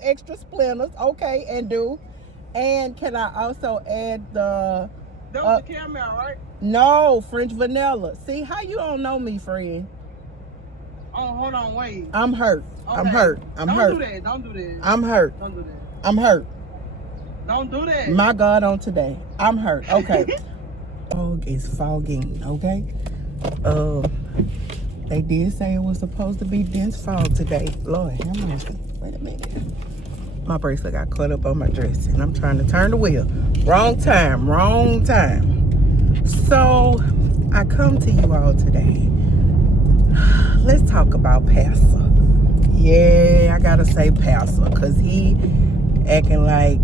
extra splinters. Okay, and do. And can I also add the... That was the caramel, right? No, French vanilla. See, how you don't know me, friend? Oh, hold on, wait. I'm hurt. Okay. I'm hurt. I'm hurt. Don't do that. I'm hurt. Don't do that. I'm hurt. Don't do that. My God, on today. I'm hurt. Okay. Fog is fogging, okay? They did say it was supposed to be dense fog today. Lord, have mercy. Wait a minute. My bracelet got caught up on my dress, and I'm trying to turn the wheel. Wrong time. So, I come to you all today. Let's talk about Pasa. Yeah, I gotta say Pasa, because he acting like...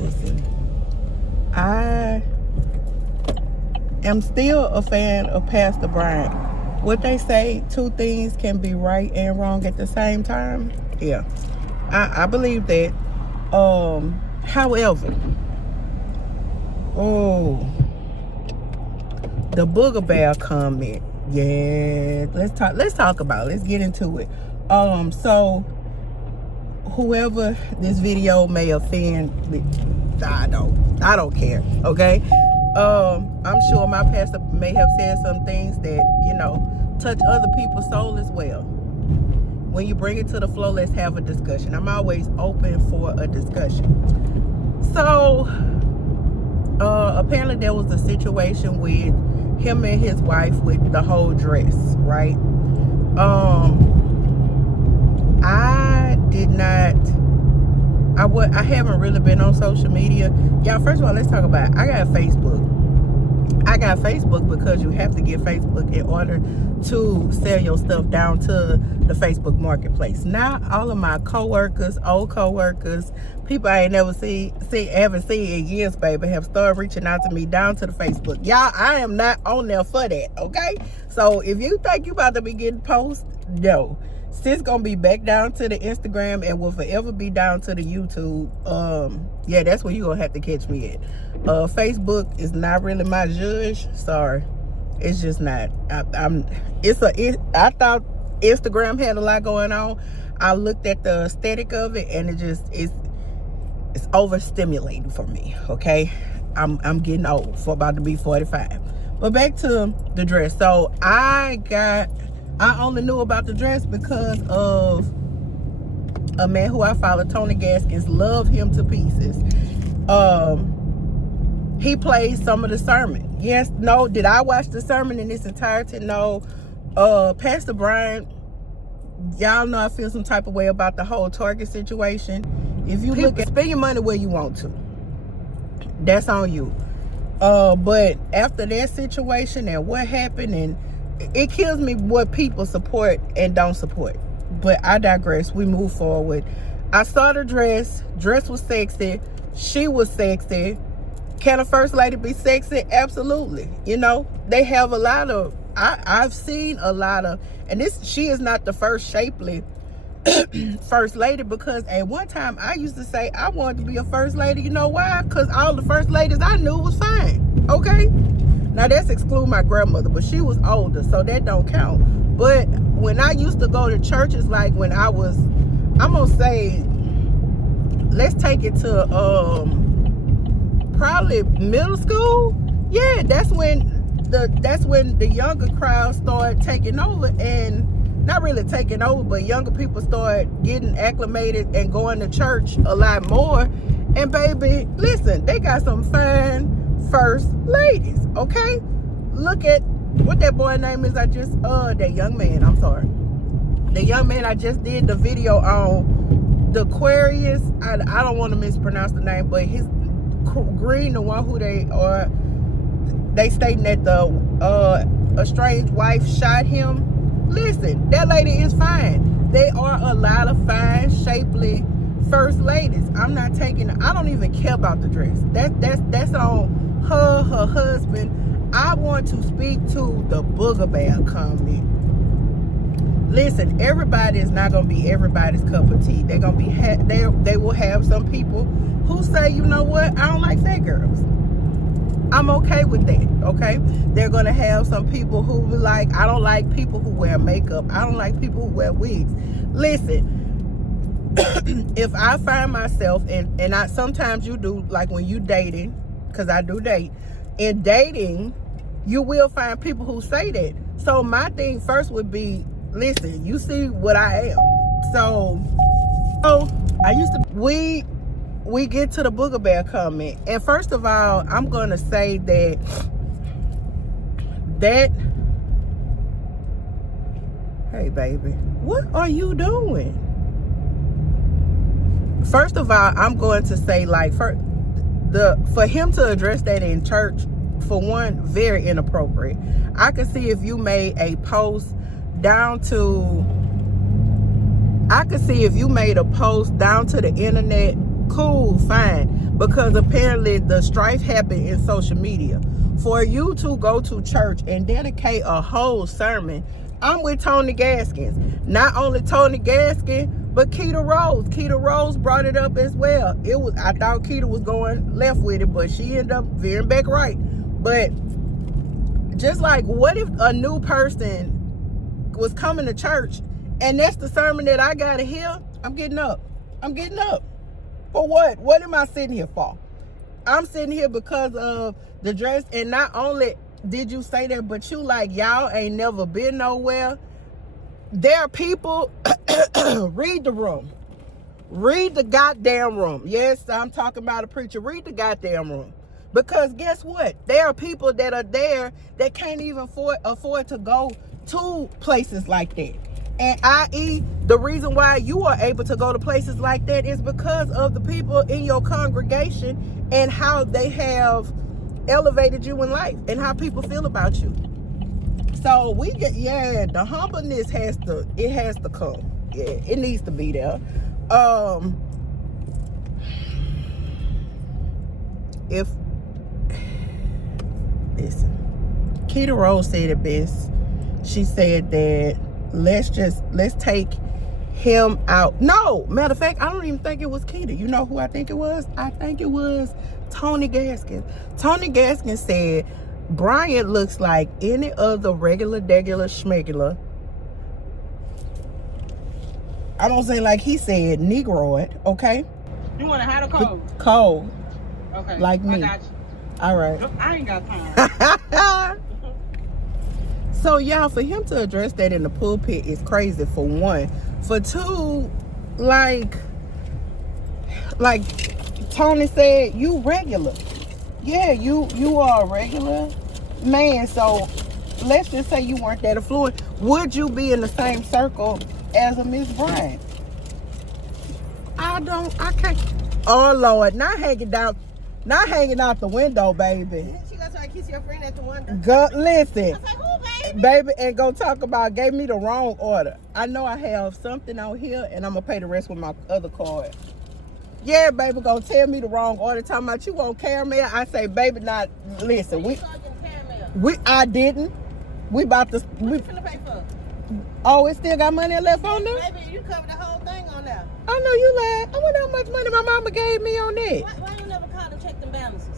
Listen, I am still a fan of Pastor Brian. What they say, two things can be right and wrong at the same time. Yeah, I believe that. However, the Booger Bear comment. Yeah, let's talk about it. Let's get into it. So whoever this video may offend, I don't care, okay? I'm sure my pastor may have said some things that, touch other people's soul as well. When you bring it to the floor, let's have a discussion. I'm always open for a discussion. So, apparently there was a situation with him and his wife with the whole dress, right? I haven't really been on social media. Y'all, first of all, let's talk about it. I got Facebook because you have to get Facebook in order to sell your stuff down to the Facebook marketplace. Now, all of my coworkers, old coworkers, people I ain't never haven't seen in years, baby, have started reaching out to me down to the Facebook. Y'all, I am not on there for that, okay? So if you think you about to be getting posts, no. Sis gonna be back down to the Instagram and will forever be down to the YouTube. Yeah, that's where you gonna have to catch me at. Facebook is not really my judge. Sorry, it's just not. I thought Instagram had a lot going on. I looked at the aesthetic of it, and it's overstimulating for me. Okay, I'm getting old, for about to be 45. But back to the dress. So I only knew about the dress because of a man who I follow, Tony Gaskins. Love him to pieces. He played some of the sermon. Yes, no. Did I watch the sermon in its entirety? No. Pastor Brian, y'all know I feel some type of way about the whole Target situation. If you spend your money where you want to, that's on you. But after that situation and what happened, and it kills me what people support and don't support. But I digress. We move forward. I saw the dress. Dress was sexy. She was sexy. Can a first lady be sexy? Absolutely. They have a lot of... I've seen a lot of... And she is not the first shapely first lady, because at one time I used to say I wanted to be a first lady. You know why? Because all the first ladies I knew was fine. Okay? Now, that's exclude my grandmother, but she was older, so that don't count. But when I used to go to churches, like when I was, I'm going to say, let's take it to probably middle school. Yeah, that's when the younger crowd started taking over, and not really taking over, but younger people started getting acclimated and going to church a lot more. And baby, listen, they got some fine first ladies, okay? Look at what that boy name is. That young man, I'm sorry. The young man I just did the video on, the Aquarius. I don't want to mispronounce the name, but his Green, the one who they stating that the estranged wife shot him. Listen, that lady is fine. There are a lot of fine, shapely first ladies. I don't even care about the dress. That's on her husband. I want to speak to the Booger Bear comment. Listen, everybody is not gonna be everybody's cup of tea. They're gonna be they will have some people who say, you know what, I don't like fat girls. I'm okay with that, okay? They're gonna have some people who be like, I don't like people who wear makeup. I don't like people who wear wigs. Listen, if I find myself, and I sometimes you do, like when you dating, because I do date, in dating, you will find people who say that. So my thing first would be, listen, you see what I am. So I used to, we get to the Booger Bear comment. And first of all, I'm going to say that hey baby, what are you doing? First of all, I'm going to say, like, for him to address that in church, for one, very inappropriate. I could see if you made a post down to the internet, cool, fine, because apparently the strife happened in social media. For you to go to church and dedicate a whole sermon, I'm with Tony Gaskins. Not only Tony Gaskins, but Keita Rose. Keita Rose brought it up as well. I thought Keita was going left with it, but she ended up veering back right. But just like, what if a new person was coming to church and that's the sermon that I gotta hear? I'm getting up. For what? What am I sitting here for? I'm sitting here because of the dress. And not only did you say that, but you like, y'all ain't never been nowhere. There are people, read the room. Read the goddamn room. Yes, I'm talking about a preacher. Read the goddamn room. Because guess what? There are people that are there that can't even afford to go to places like that. And i.e., the reason why you are able to go to places like that is because of the people in your congregation and how they have elevated you in life and how people feel about you. So the humbleness has to come. Yeah, it needs to be there. Listen, Keita Rose said it best. She said that let's take him out. No, matter of fact, I don't even think it was Keita. You know who I think it was? I think it was Tony Gaskins. Tony Gaskins said Brian looks like any other regular schmegular. I don't say like he said Negroid, okay? You want to have a cold? Cold. Okay. Like me. I got you. All right. I ain't got time. So y'all, for him to address that in the pulpit is crazy, for one. For two, like Tony said, you regular. Yeah, you are a regular man. So let's just say you weren't that affluent. Would you be in the same circle as a Miss Bryant? I can't. Oh Lord, not hanging out the window, baby. She gonna try to kiss your friend at the window. Go listen. I was like, who, baby, and go talk about gave me the wrong order. I know I have something out here, and I'm gonna pay the rest with my other card. Yeah, baby, gonna tell me the wrong order. Talking about you want caramel. I say, baby, not listen. I didn't. We about to. What you finna pay for? Oh, it still got money left on there? Baby, you covered the whole thing on there. I know you lied. I wonder how much money my mama gave me on that. Why you never call to check them balances?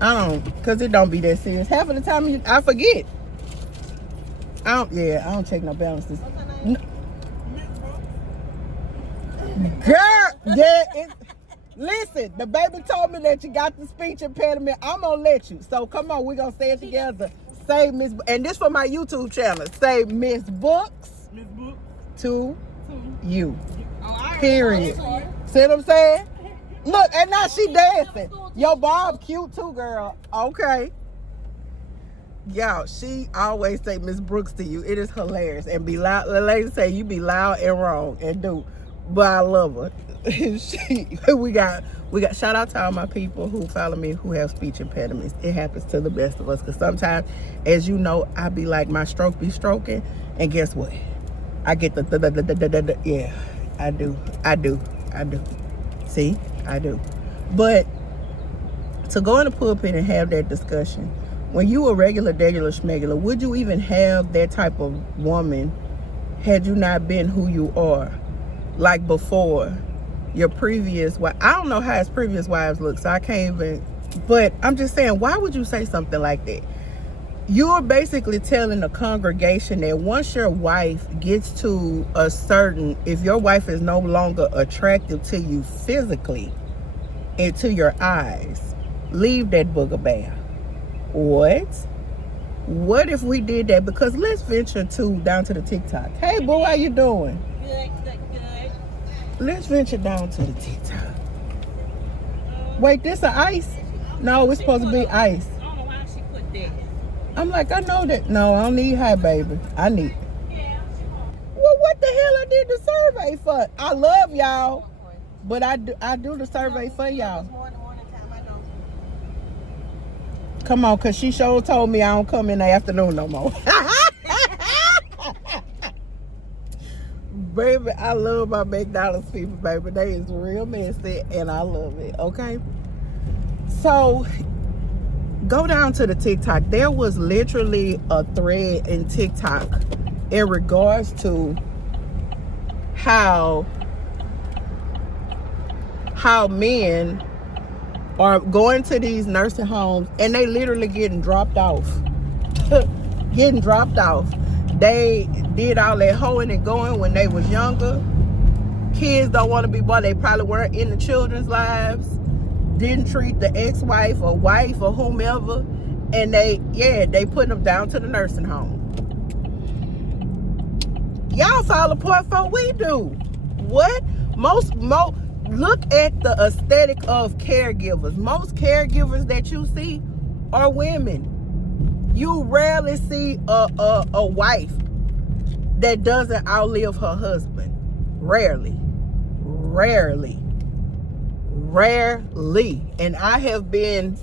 I don't, cause it don't be that serious. Half of the time I forget. I don't check no balances. What's her name? Girl, yeah. Listen, the baby told me that you got the speech impediment. I'm gonna let you. So come on, we gonna say it together. Say Miss, and this for my YouTube channel. Say Miss Books to you. Period. See what I'm saying? Look, and now she dancing. Your Bob cute too, girl. Okay. Y'all, she always say Miss Brooks to you. It is hilarious. And be loud. The lady say you be loud and wrong and do. But I love her. we got shout out to all my people who follow me who have speech impediments. It happens to the best of us. Because sometimes, as you know, I be like my stroke be stroking. And guess what? I get the yeah. I do. See? I do. But to go in the pulpit and have that discussion, when you a regular schmegular, would you even have that type of woman had you not been who you are? Like before, your previous wife. I don't know how his previous wives look, so I can't even But I'm just saying, why would you say something like that? You're basically telling the congregation that once your wife gets to a certain, if your wife is no longer attractive to you physically and to your eyes, leave that booger bear. What if we did that? Because let's venture down to the TikTok. Hey, boo, how you doing? Good. Let's venture down to the TikTok. Wait, this a ice? No, it's supposed to be ice. I don't know why she put that. I'm like, I know that. No, I don't need high, baby. I need. Well, what the hell I did the survey for? I love y'all, but I do the survey for y'all. More in the morning time, I know. Come on, because she sure told me I don't come in the afternoon no more. Baby, I love my McDonald's people, baby. They is real messy, and I love it, okay? So, go down to the TikTok. There was literally a thread in TikTok in regards to how men are going to these nursing homes and they literally getting dropped off. They did all that hoeing and going when they was younger. Kids don't want to be born. They probably weren't in the children's lives. Didn't treat the ex-wife or wife or whomever. And they put them down to the nursing home. Y'all fall apart for we do. What? Most look at the aesthetic of caregivers. Most caregivers that you see are women. You rarely see a wife that doesn't outlive her husband. Rarely. And I have been,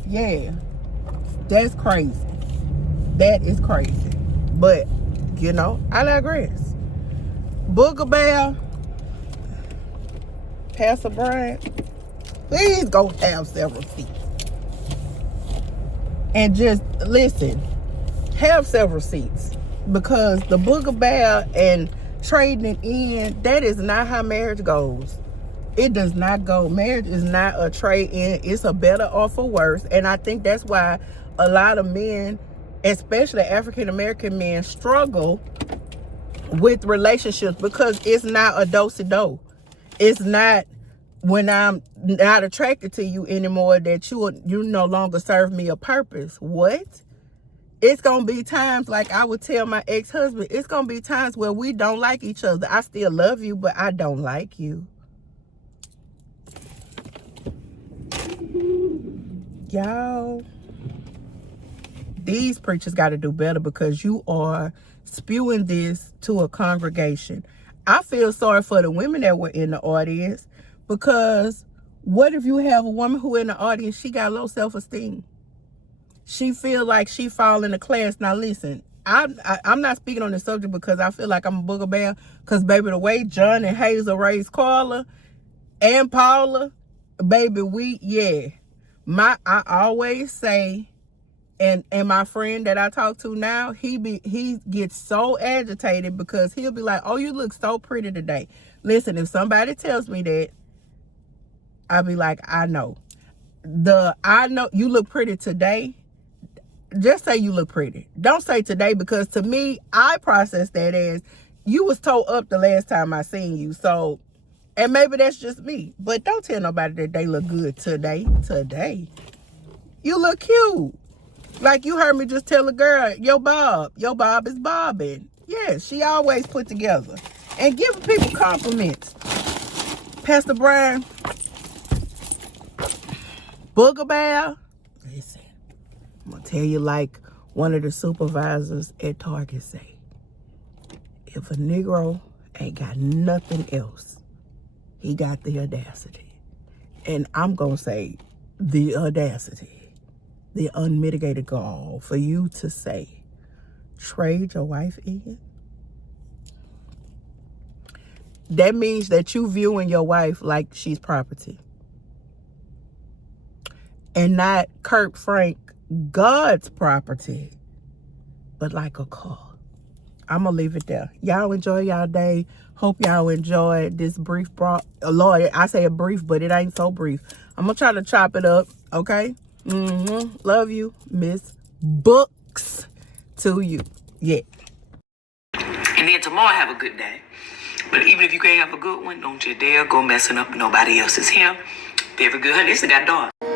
that's crazy. That is crazy. But, I digress. Booger Bear, Pastor Brian, please go have several seats. And just listen, have several seats. Because the Booger Bear and trading it in, that is not how marriage goes. It does not go. Marriage is not a trade in. It's a better or for worse. And I think that's why a lot of men, especially African American men, struggle with relationships because it's not a do-si-do. It's not when I'm not attracted to you anymore that you no longer serve me a purpose. What? It's going to be times, like I would tell my ex-husband, it's going to be times where we don't like each other. I still love you, but I don't like you. Y'all, these preachers got to do better because you are spewing this to a congregation. I feel sorry for the women that were in the audience because what if you have a woman who in the audience, she got low self-esteem? She feel like she fall in the class. Now listen, I'm not speaking on this subject because I feel like I'm a Booger Bear. Because baby, the way John and Hazel raised Carla and Paula, baby, I always say, and my friend that I talk to now, he gets so agitated because he'll be like, oh, you look so pretty today. Listen, if somebody tells me that, I'll be like, I know you look pretty today. Just say you look pretty. Don't say today, because to me, I process that as you was toe up the last time I seen you. So, and maybe that's just me, but don't tell nobody that they look good today. Today, you look cute. Like you heard me just tell a girl, your bob is bobbing. Yeah, she always put together. And giving people compliments. Pastor Brian, Booger Bear, listen, I'm going to tell you like one of the supervisors at Target say, if a Negro ain't got nothing else, he got the audacity. And I'm going to say the audacity, the unmitigated gall for you to say, trade your wife in. That means that you viewing your wife like she's property. And not Kurt Frank, God's property, but like a car. I'm going to leave it there. Y'all enjoy y'all day. Hope y'all enjoyed this brief Lord, I say a brief, but it ain't so brief. I'm going to try to chop it up, okay? Love you, Miss Books. To you. Yeah. And then tomorrow, have a good day. But even if you can't have a good one, don't you dare go messing up nobody else's hair. Very good, honey. This got dark.